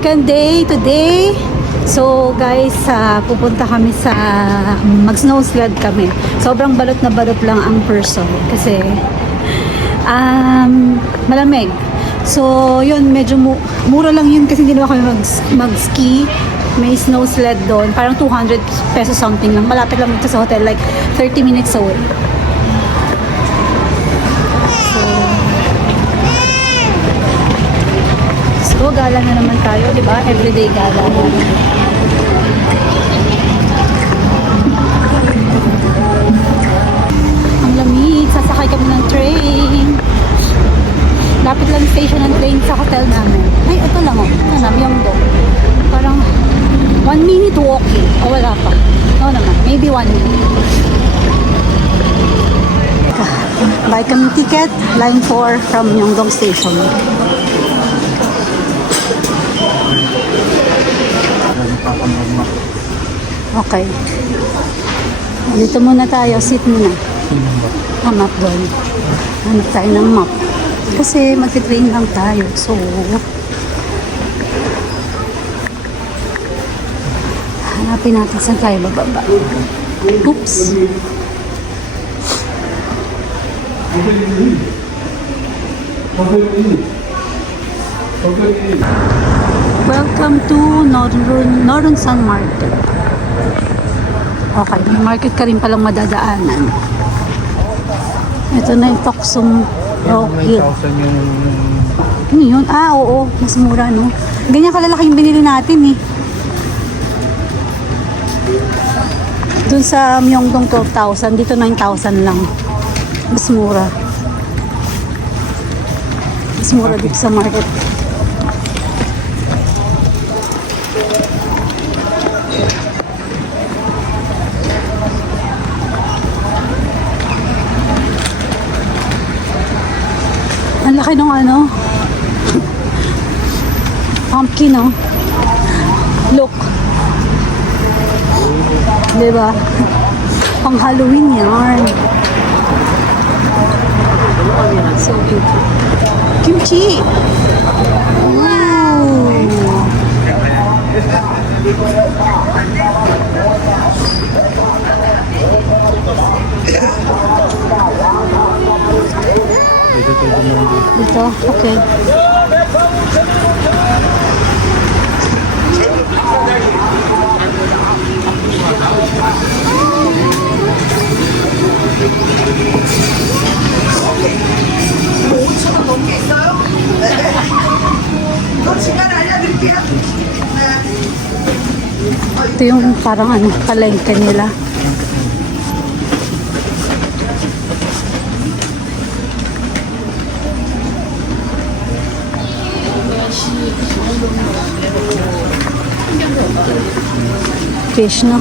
second day today. So guys, pupunta kami sa mag-snow sled kami. Sobrang balot na balot lang ang person kasi malamig. So yun, medyo mura lang yun kasi hindi naman kami mag-ski. May snow sled doon, parang 200 pesos something lang. Malapit lang dito sa hotel, like 30 minutes away. So gala na naman tayo, di ba? Everyday gala na. Ang lamig, sasakay kami ng train. Lapit lang station ng train sa hotel namin. Ay, ito lang oh. Ano, Myeongdong. Parang 1 minute walking. O wala pa. No naman, maybe 1 minute. Buy kami ticket, line 4 from Myeongdong station. Okay. Dito muna tayo, sit muna. Map doon. Hanap tayo ng map. Kasi magti-train lang tayo. So, hanapin natin saan tayo bababa. Oops. Welcome to Northern Sun Market. Okay, may market ka rin palang madadaanan. Ito na yung Toksum Rockhill. Ano yun? Ah, oo. Mas mura, no? Ganyan kalalaki yung binili natin, eh. Doon sa Myeongdong 12,000. Dito 9,000 lang. Mas mura. Mas mura dito sa market. Ang laki ng ano pumpkin, no? Look, diba? Pang Halloween yan. So beautiful. Kimchi. Wow. Dito, okay. Ito yung parang ano, palengke nila. Fish, no?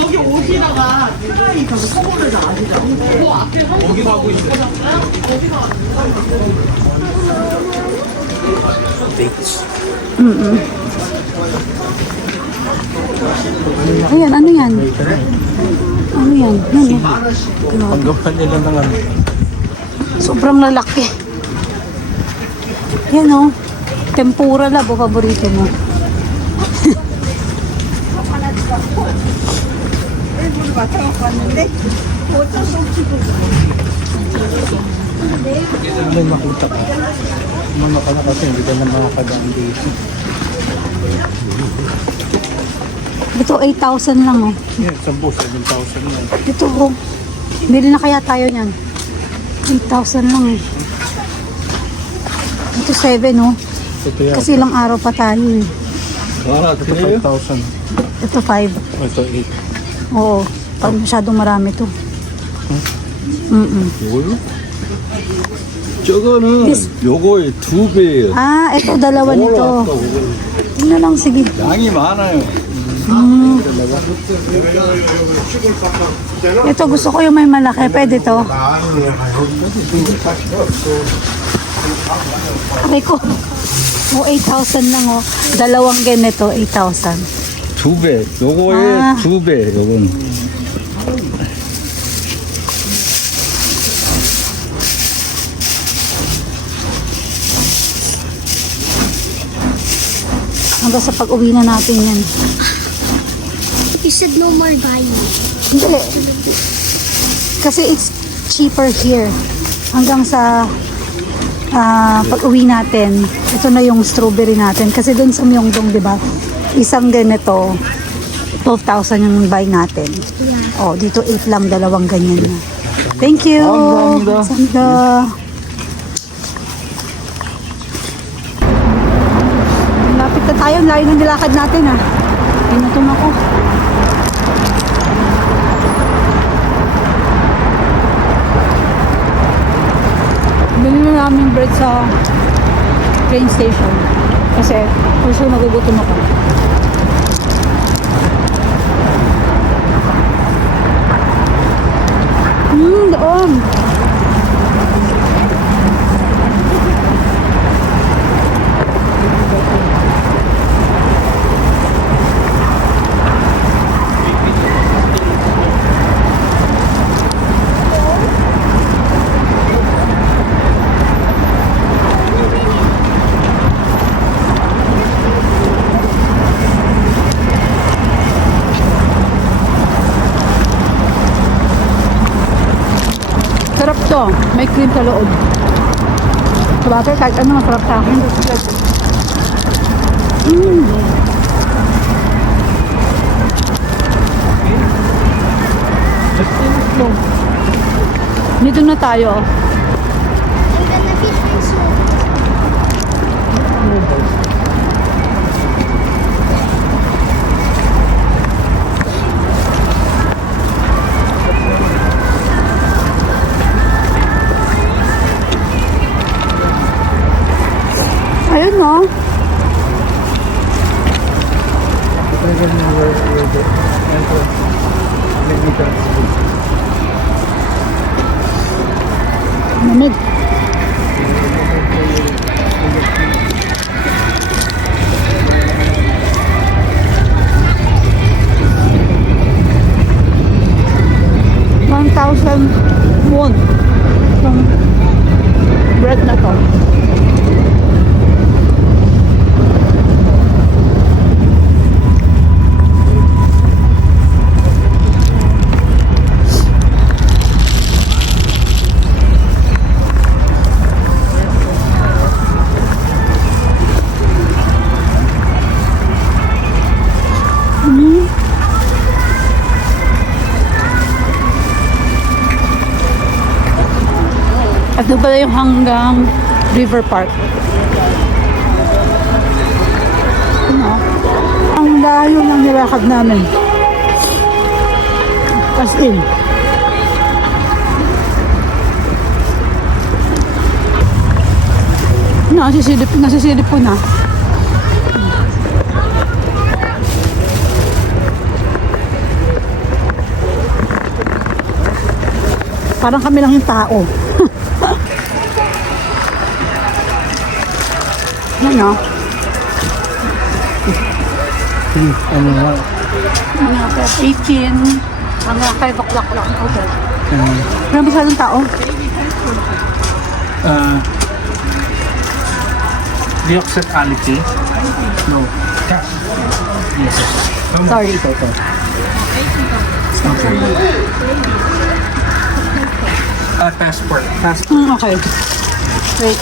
거기 옷이다가 트라이가 소금을 아시죠? 그 앞에 거기도 하고 있어요. Ayan, ano yan? Ano yan? Ano? Ang gawa nila ng ano. Sobrang lalaki. Yan o. Tempura labo, paborito mo. Ano makita ko? Mga ka kasi hindi ka na makakadaan dito. Ito 8,000 lang oh. Yeah, sa bus, 7,000 yan. Ito oh. Bili na kaya tayo niyan. 8,000 lang eh. Ito 7 oh. Ito yan. Kasi ilang araw pa tayo eh. Ito 5,000. Ito 5. Ito 8. Oo. Pag masyadong marami to. 뭐요? 저거는 This- 요거의 2배예요. Ah, ito dalawa nito. Tingnan lang, sige. 양이 많아요. Ito gusto ko yung may malaki. Pwede to. Aray ko. Oh, 8,000 lang oh. Dalawang ganito, 8,000. 2배. 요거에 아. 2배. 요건. Hanggang sa pag-uwi na natin yan. You said no more buying. Hindi. Kasi it's cheaper here. Hanggang sa pag-uwi natin, ito na yung strawberry natin. Kasi doon sa Myeongdong, di ba? Isang ganito, 12,000 yung buy natin. Yeah. Oh, dito 8 lang, dalawang ganyan na. Thank you. 감사합니다. 감사합니다. Lapit na tayo. Layo ng nilakad natin ah. Pinutom ako. Bili na namin bread sa train station. Kasi for sure magugutom ako. Doon. Sarap to. May cream sa loob. Sabagay, kahit ano masarap sa akin. Dito na tayo. I'm gonna fish fish soon. Ayun no. Talagang where the entrance. Entrance. Mamig. $1,000 from bread na to. At doon pala yung hanggang River Park. Ano? Ang layo ng nilakad namin. As in. Nasisilip ko na. Parang kami lang yung tao. Yan o. Ano nga? Mga 18. Hanggang 5 o'clock lang. Okay. Marami masyadong tao. Do you accept Alipay? No. Cash? Yes. Sorry. Ito. Passport. Okay. Wait.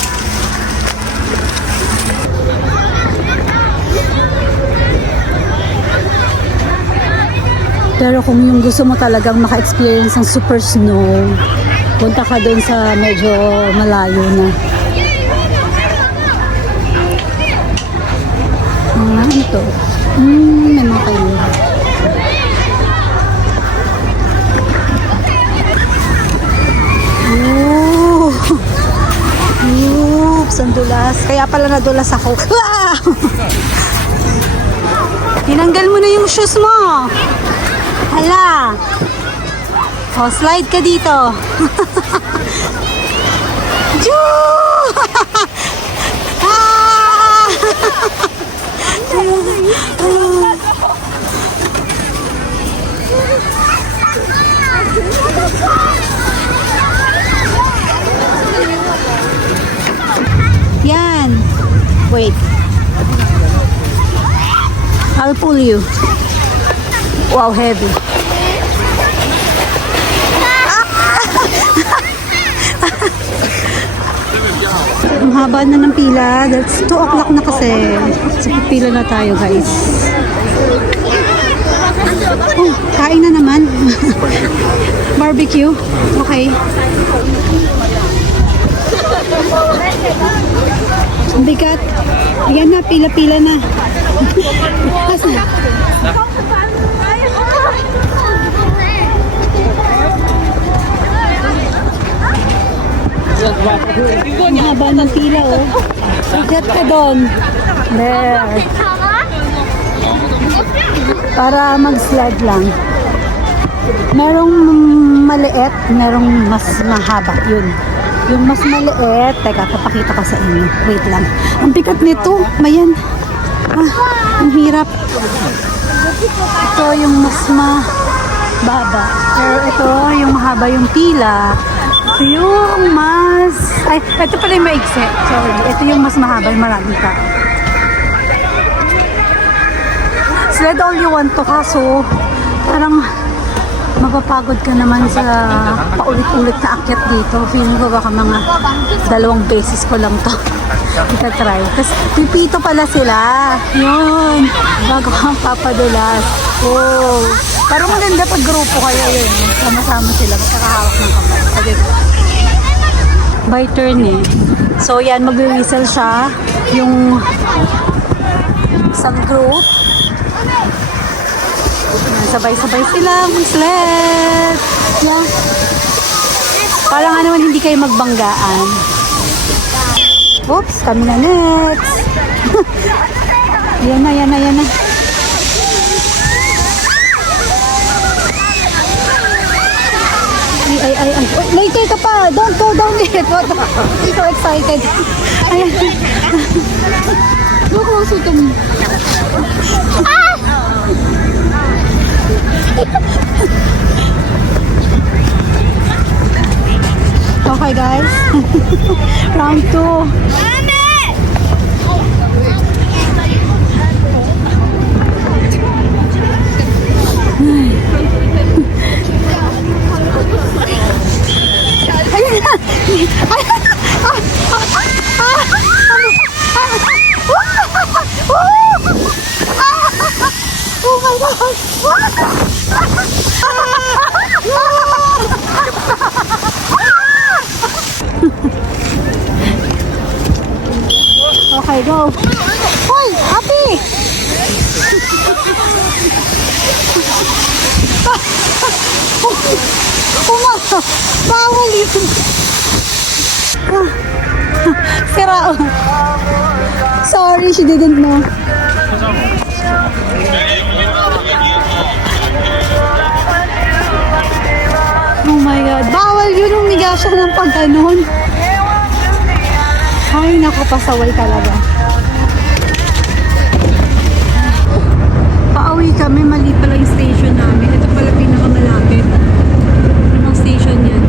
Pero kung yung gusto mo talagang maka-experience ng super snow, punta ka doon sa medyo malayo na. Ano ito? May mga kayo. Oops, ang dulas. Kaya pala nadulas ako. Tinanggal mo na yung shoes mo. Hala. O, slide ka dito. Joo! Ah! I'll pull you. Wow, heavy. Ang haba na ng pila. That's 2 o'clock na kasi. So, pila na tayo, guys. Oh, kain na naman. Barbecue. Okay. Ang bigat. Ayan na, pila-pila na. Asa? Ang haba ng pila, oh. Akyat ka doon. There. Para mag-sled lang. Merong maliit, merong mas mahaba. Yun. Yung mas maliit, teka, papakita ko sa inyo. Wait lang. Ang bigat nito. Mayan. Ang hirap. Ito yung mas mababa. Pero ito, yung mahaba yung pila. Ito yung mas... Ay, ito pala yung maigsi. Sorry. Ito yung mas mahaba, yung maraming tao. Sled all you want to, kaso parang mapapagod ka naman sa paulit-ulit na akyat dito. Feeling ko baka mga 2 beses ko lang to itatry. Tapos pipito pala sila. Yun. Bago kang papadulas. Oh. Parang maganda pag grupo kayo yun. Sama-sama sila. Magkakahawak ng kamay. Sige. By turn eh. So yan, mag-whistle siya. Yung isang group. Sabay-sabay sila mag-sled. Yeah. Parang nga naman hindi kayo magbanggaan. Oops, kami na next. Yan na, yan na, yan na. Ay. Later ka pa. Don't go down yet. What? I'm so excited. Ayan. Go closer to me. Okay guys, round 2. Ayun na! Oh my God! Okay, go. Hoy, Happy! Umasa! Bawal yun! Sira. Sorry, she didn't know. Oh my God. Bawal yun. Umiga siya ng pag-ganon. Ay, naku, pasaway talaga. Pauwi kami, mali pala yung station namin. Ito pala pinakamalapit. Anong station yan?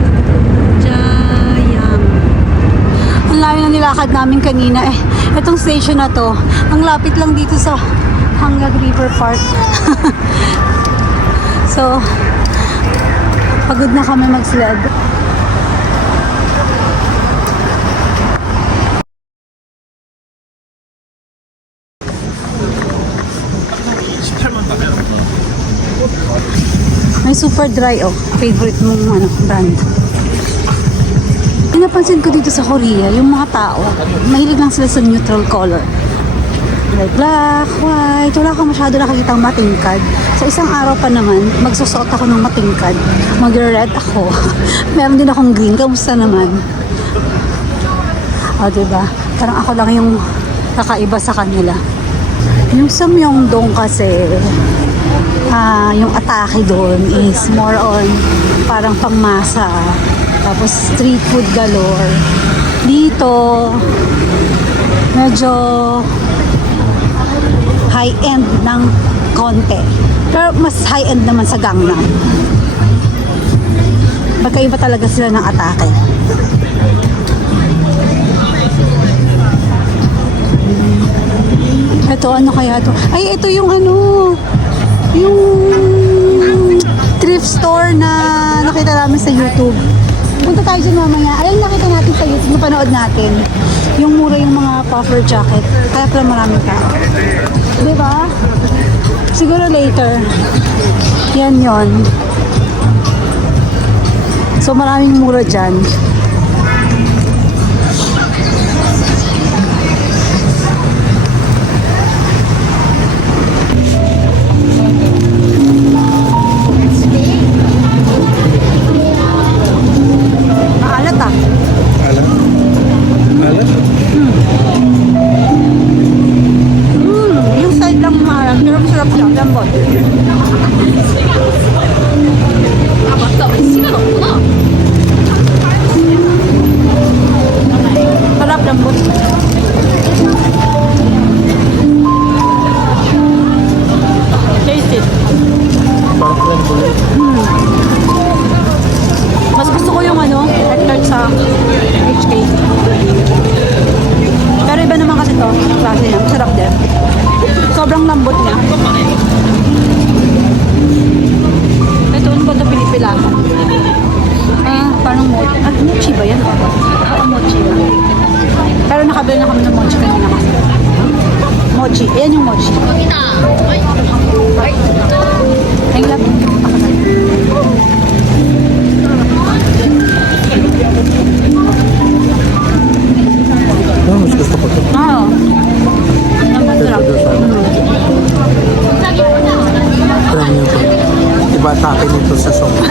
Jayang. Ang layo na nilakad namin kanina eh. Itong station na to, ang lapit lang dito sa Hanggang River Park. So, pagod na kami mag-sled. May super dry oh. Favorite mong brand. Napansin ko dito sa Korea, yung mga tao, mahilig lang sila sa neutral color. Like black, white, wala ka masyado nakakitang matingkad. Sa isang araw pa naman, magsusuot ako ng matingkad. Mag-red ako. Meron din akong green. Kamusta naman? O, diba? Parang ako lang yung kakaiba sa kanila. Yung sa Myeongdong kasi, yung atake doon is more on parang pangmasa. Tapos street food galore. Dito, medyo high-end ng konti. Pero mas high-end naman sa Gangnam. Magkaiba talaga sila ng atake. to? Ano kaya to? Ay, ito yung ano, yung thrift store na nakita namin sa YouTube. Punta tayo dyan mamaya. Ayun, nakita natin sa YouTube, napanood natin. Yung mura yung mga puffer jacket. Kaya pala maraming tao. Diba? Siguro later. Yan yon. So maraming mura dyan. Maalat ah. Alam? Alam? Yung side lang maalat. Pero masarap siya. Lambot. Sarap lambot. Taste it. Parang creme Mas gusto ko yung ano, red tart sa HK. Pero iba naman kasi to, klase niya. Masarap din. Sobrang lambot niya. Ito, ano ba ito pinipilahan? Parang mochi. Mochi ba yan? Oo, mochi ba? Pero nakabili na kami ng mochi kanina kasi. Mochi. Ayan yung mochi. Ay, love. mas gusto ko ito. Oo. Ang masarap. Try nyo ito. Iba atake nito sa sopa.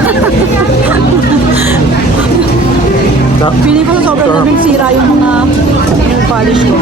Pili ko sa sobrang daming sira yung mga nail polish ko.